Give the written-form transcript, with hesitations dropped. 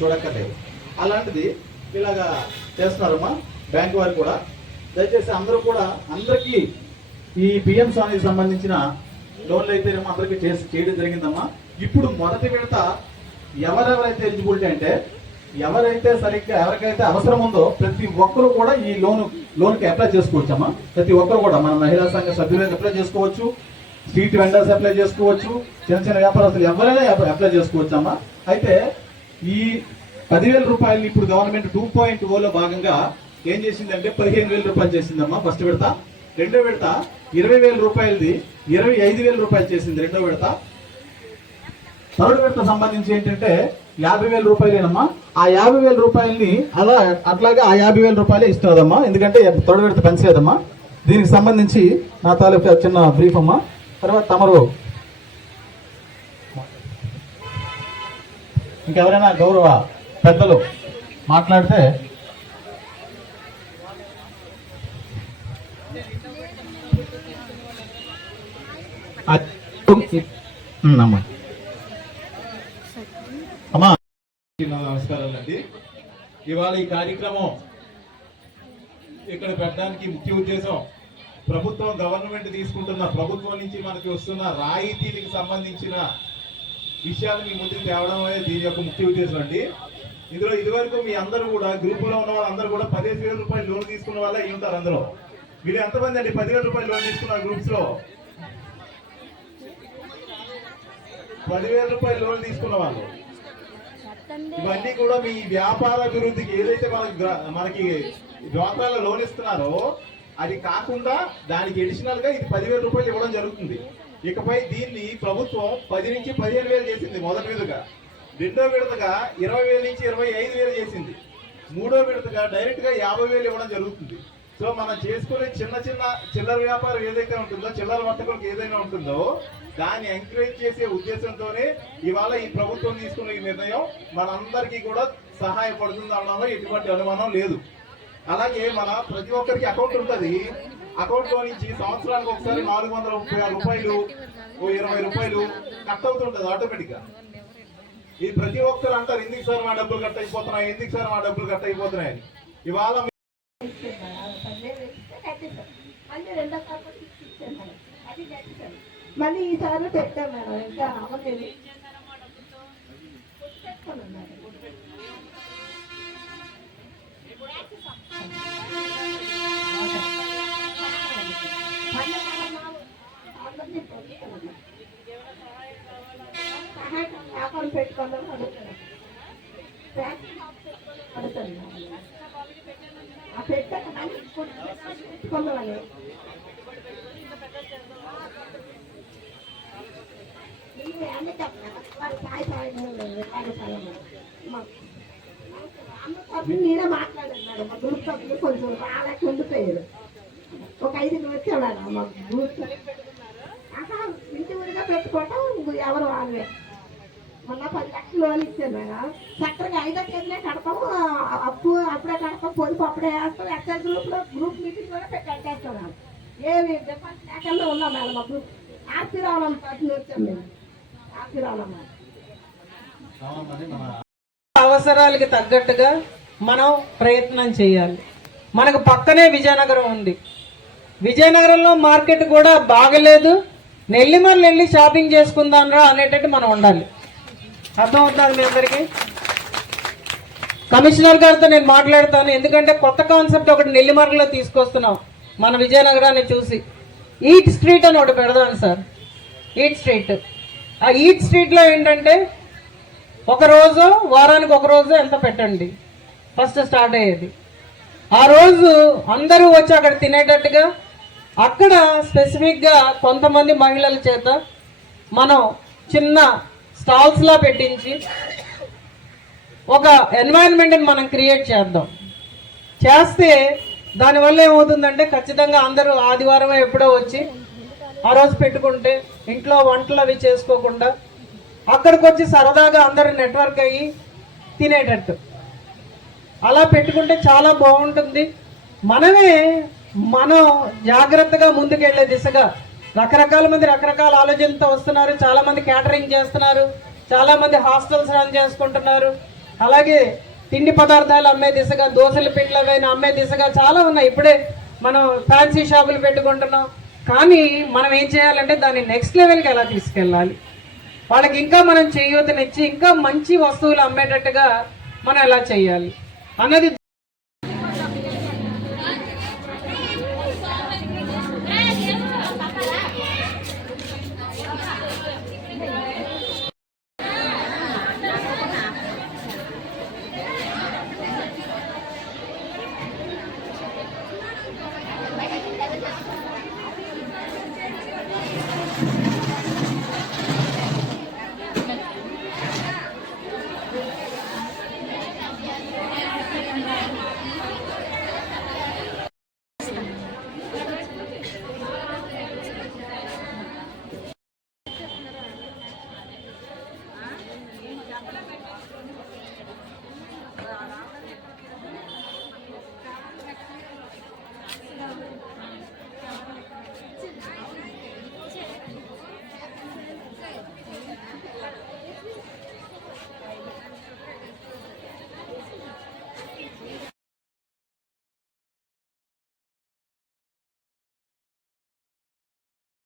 చూడక్కర్లేదు. అలాంటిది ఇలాగా చేస్తున్నారమ్మా బ్యాంకు వారు కూడా. దయచేసి అందరూ కూడా అందరికీ ఈ పిఎం స్వామికి సంబంధించిన లోన్లు అయితేనేమో అందరికీ చేయడం జరిగిందమ్మా. ఇప్పుడు మొదటి విడత ఎవరెవరైతే ఎలిజిబిలిటీ అంటే ఎవరికైతే అవసరం ఉందో ప్రతి ఒక్కరు కూడా ఈ లోన్కి అప్లై చేసుకోవచ్చమ్మా. ప్రతి ఒక్కరు కూడా మన మహిళా సంఘ సభ్యులు అప్లై చేసుకోవచ్చు, స్ట్రీట్ వెండర్స్ అప్లై చేసుకోవచ్చు, చిన్న చిన్న వ్యాపారస్తులు ఎవరైనా అప్లై చేసుకోవచ్చమ్మా. అయితే ఈ 10,000 రూపాయలు ఇప్పుడు గవర్నమెంట్ 2.0లో భాగంగా ఏం చేసిందంటే 15,000 రూపాయలు చేసిందమ్మా ఫస్ట్ విడత. రెండో విడత 20,000 రూపాయలది 25,000 రూపాయలు చేసింది రెండో విడత. థర్డ్ విడత సంబంధించి ఏంటంటే 50,000 రూపాయలేనమ్మా. ఆ 50,000 రూపాయలని అట్లాగే ఆ 50,000 రూపాయలే ఇస్తున్నదమ్మా. ఎందుకంటే థర్డ్ విడత పెంచలేదమ్మా. దీనికి సంబంధించి నా తాలూకా చిన్న బ్రీఫ్ అమ్మా. తర్వాత తమరు ఇంకెవరైనా గౌరవ పెద్దలు మాట్లాడితే అమ్మా. నమస్కారాలండి. ఇవాళ ఈ కార్యక్రమం ఇక్కడ పెట్టడానికి ముఖ్య ఉద్దేశం గవర్నమెంట్ తీసుకుంటున్న ప్రభుత్వం నుంచి మనకి వస్తున్న రాయితీలకు సంబంధించిన విషయాలు మీ ముందుకు తేవడం అనేది దీని యొక్క ముఖ్య ఉద్దేశం అండి. ఇందులో ఇదివరకు మీ అందరూ కూడా గ్రూపులో ఉన్న వాళ్ళందరూ కూడా 15,000 రూపాయలు లోన్ తీసుకున్న వాళ్ళే అయి ఉంటారు. అందులో మీరు ఎంతమంది అండి 10,000 రూపాయలు లోన్ తీసుకున్న గ్రూప్స్ లో? 10,000 రూపాయలు లోన్ తీసుకున్న వాళ్ళు. ఇవన్నీ కూడా మీ వ్యాపార అభివృద్ధికి ఏదైతే మనకి డ్వాక్రాలో లోన్ ఇస్తున్నారో అది కాకుండా దానికి అడిషనల్ గా ఇది 10,000 రూపాయలు ఇవ్వడం జరుగుతుంది. ఇకపై దీన్ని ప్రభుత్వం 10 నుంచి 15,000 చేసింది మొదటి విడతగా. రెండో విడతగా 20,000 నుంచి 25,000 చేసింది. మూడో విడతగా డైరెక్ట్ గా 50,000 ఇవ్వడం జరుగుతుంది. సో మనం చేసుకునే చిన్న చిల్లర వ్యాపారం ఏదైతే ఉంటుందో, చిల్లర వర్తకులకు ఏదైనా ఉంటుందో దాన్ని ఎంకరేజ్ చేసే ఉద్దేశంతోనే ఇవాళ ఈ ప్రభుత్వం తీసుకున్న ఈ నిర్ణయం మనందరికీ కూడా సహాయపడుతుంది అనడంలో ఎటువంటి అనుమానం లేదు. అలాగే మన ప్రతి ఒక్కరికి అకౌంట్ ఉంటుంది. అకౌంట్ లో నుంచి సంవత్సరానికి ఒకసారి 436 రూపాయలు 20 రూపాయలు కట్ అవుతుంటది ఆటోమేటిక్ గా. ఇది ప్రతి ఒక్కరు అంటారు ఎందుకు సార్ మా డబ్బులు కట్ అయిపోతున్నాయి, ఎందుకు సార్ మా డబ్బులు కట్ అయిపోతున్నాయని. ఇవాళ మళ్ళీ ఈసారి పెట్టాం మేడం. ఇంకా అవ్వలేదు. వ్యాపారం పెట్టుకోవడం అడుగుతారు. పెట్టుకోవాలి. నేనే మాట్లాడాను మేడం. మా గ్రూప్ సభ్యులు కొంచెం వాళ్ళకి ఉండిపోయారు. ఒక 5 వచ్చాడు మేడం మా గ్రూప్. అక్కడ ఇంటి ఊరిగా పెట్టుకోవటం ఎవరు వాళ్ళే. మొన్న 10 లక్షలు లోన్ ఇచ్చారు మేడం. చక్కగా 5వ తేదీనే కడతాము, అప్పు అప్పుడే కడతాం, పొదుపు అప్పుడే వేస్తాం. ఎక్సైజ్ గ్రూప్ మీటింగ్ కూడా కట్టేస్తాం. ఏమి డిపాజిట్ లేకుండా ఉన్నాం మేడం. మా గ్రూప్ ఆశీర్వాదం పార్టీ వచ్చాం మేము. ఆశీర్వాదం అవసరాలకి తగ్గట్టుగా మనం ప్రయత్నం చేయాలి. మనకు పక్కనే విజయనగరం ఉంది. విజయనగరంలో మార్కెట్ కూడా బాగలేదు. నెల్లిమర్లు వెళ్ళి షాపింగ్ చేసుకుందాం రా అనేటట్టు మనం ఉండాలి. అర్థమవుతుంది మీ అందరికీ. కమిషనర్ గారితో నేను మాట్లాడతాను. ఎందుకంటే కొత్త కాన్సెప్ట్ ఒకటి నెల్లిమర్లలో తీసుకొస్తున్నాం మన విజయనగరాన్ని చూసి. ఈట్ స్ట్రీట్ అని ఒకటి పెడదాం సార్. Eat street. ఆ ఈట్ స్ట్రీట్లో ఏంటంటే ఒకరోజు వారానికి ఒకరోజు ఎంత పెట్టండి ఫస్ట్ స్టార్ట్ అయ్యేది. ఆ రోజు అందరూ వచ్చి అక్కడ తినేటట్టుగా అక్కడ స్పెసిఫిక్గా కొంతమంది మహిళల చేత మనం చిన్న స్టాల్స్లా పెట్టించి ఒక ఎన్వైరన్మెంట్ని మనం క్రియేట్ చేద్దాం. చేస్తే దానివల్ల ఏమవుతుందంటే ఖచ్చితంగా అందరూ ఆదివారం ఎప్పుడో వచ్చి ఆ రోజు పెట్టుకుంటే ఇంట్లో వంటలు అవి చేసుకోకుండా అక్కడికి వచ్చి సరదాగా అందరూ నెట్వర్క్ అయ్యి తినేటట్టు అలా పెట్టుకుంటే చాలా బాగుంటుంది. మనమే మనం జాగ్రత్తగా ముందుకెళ్లే దిశగా రకరకాల మంది రకరకాల ఆలోచనలతో వస్తున్నారు. చాలా మంది క్యాటరింగ్ చేస్తున్నారు, చాలా మంది హాస్టల్స్ రన్ చేసుకుంటున్నారు. అలాగే తిండి పదార్థాలు అమ్మే దిశగా, దోశల పిండ్లు అవైనా అమ్మే దిశగా చాలా ఉన్నాయి. ఇప్పుడే మనం ఫ్యాన్సీ షాపులు పెట్టుకుంటున్నాం. కానీ మనం ఏం చేయాలంటే దాన్ని నెక్స్ట్ లెవెల్కి ఎలా తీసుకెళ్ళాలి, వాళ్ళకి ఇంకా మనం చేయూతనిచ్చి ఇంకా మంచి వస్తువులు అమ్మేటట్టుగా మనం ఎలా చేయాలి అన్నది